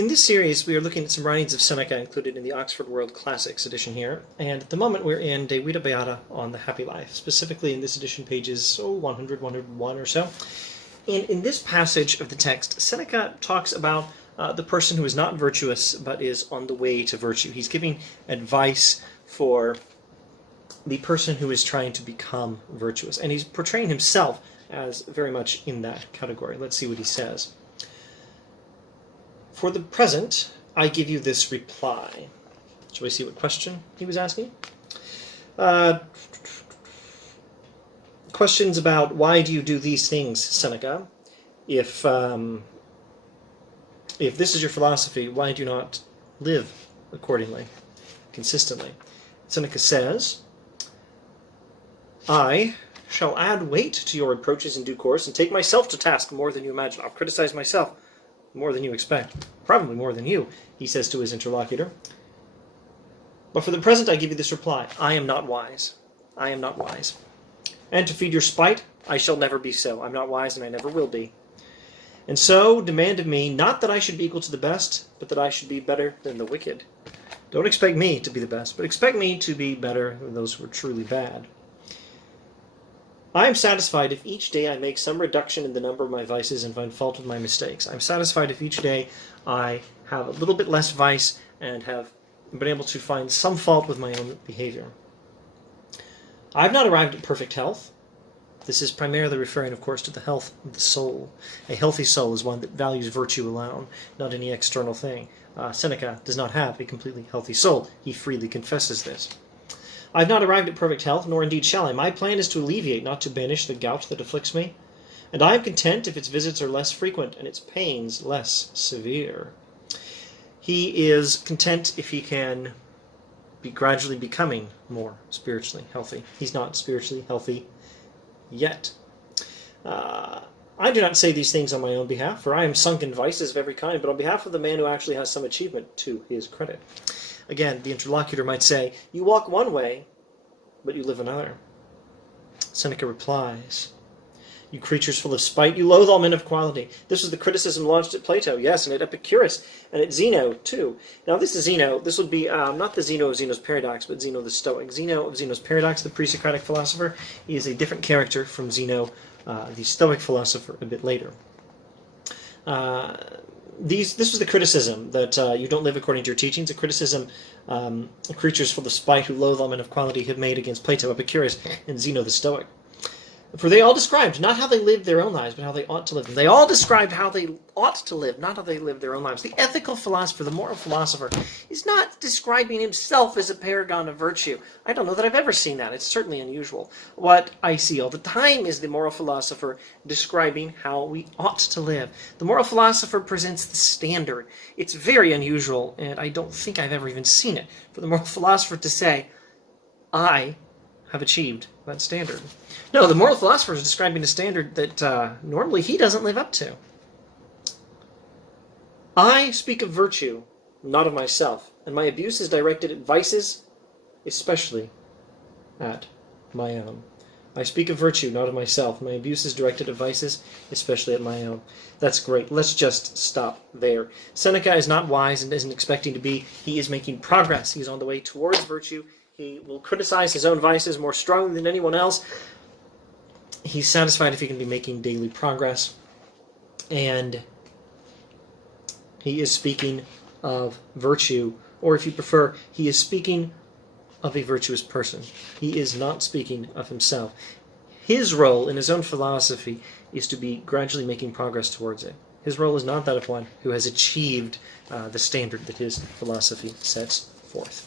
In this series, we are looking at some writings of Seneca included in the Oxford World Classics edition here, and at the moment we're in De Vita Beata on the Happy Life, specifically in this edition pages 100, 101 or so. And in this passage of the text, Seneca talks about the person who is not virtuous but is on the way to virtue. He's giving advice for the person who is trying to become virtuous, and he's portraying himself as very much in that category. Let's see what he says. For the present, I give you this reply. Shall we see what question he was asking? Questions about why do you do these things, Seneca? If this is your philosophy, why do you not live accordingly, consistently? Seneca says, I shall add weight to your reproaches in due course and take myself to task more than you imagine. I'll criticize myself more than you expect, probably more than you, he says to his interlocutor. But for the present I give you this reply, I am not wise. I am not wise. And to feed your spite, I shall never be so. I'm not wise and I never will be. And so demand of me not that I should be equal to the best, but that I should be better than the wicked. Don't expect me to be the best, but expect me to be better than those who are truly bad. I am satisfied if each day I make some reduction in the number of my vices and find fault with my mistakes. I'm satisfied if each day I have a little bit less vice and have been able to find some fault with my own behavior. I've not arrived at perfect health. This is primarily referring, of course, to the health of the soul. A healthy soul is one that values virtue alone, not any external thing. Seneca does not have a completely healthy soul. He freely confesses this. I have not arrived at perfect health, nor indeed shall I. My plan is to alleviate, not to banish, the gout that afflicts me. And I am content if its visits are less frequent and its pains less severe. He is content if he can be gradually becoming more spiritually healthy. He's not spiritually healthy yet. I do not say these things on my own behalf, for I am sunk in vices of every kind, but on behalf of the man who actually has some achievement to his credit. Again, the interlocutor might say, you walk one way, but you live another. Seneca replies, you creatures full of spite, you loathe all men of quality. This was the criticism launched at Plato, yes, and at Epicurus, and at Zeno, too. Now, this is Zeno. This would be not the Zeno of Zeno's Paradox, but Zeno the Stoic. Zeno of Zeno's Paradox, the pre-Socratic philosopher, he is a different character from Zeno, the Stoic philosopher, a bit later. This was the criticism that you don't live according to your teachings, a criticism creatures full of spite who loathe all men of quality have made against Plato, Epicurus, and Zeno the Stoic. For they all described not how they lived their own lives, but how they ought to live them. They all described how they ought to live, not how they lived their own lives. The ethical philosopher, the moral philosopher, is not describing himself as a paragon of virtue. I don't know that I've ever seen that. It's certainly unusual. What I see all the time is the moral philosopher describing how we ought to live. The moral philosopher presents the standard. It's very unusual, and I don't think I've ever even seen it, for the moral philosopher to say, I have achieved that standard. No, the moral philosopher is describing a standard that normally he doesn't live up to. I speak of virtue, not of myself, and my abuse is directed at vices, especially at my own. I speak of virtue, not of myself. My abuse is directed at vices, especially at my own. That's great. Let's just stop there. Seneca is not wise and isn't expecting to be. He is making progress. He's on the way towards virtue. He will criticize his own vices more strongly than anyone else. He's satisfied if he can be making daily progress. And he is speaking of virtue, or if you prefer, he is speaking of a virtuous person. He is not speaking of himself. His role in his own philosophy is to be gradually making progress towards it. His role is not that of one who has achieved the standard that his philosophy sets forth.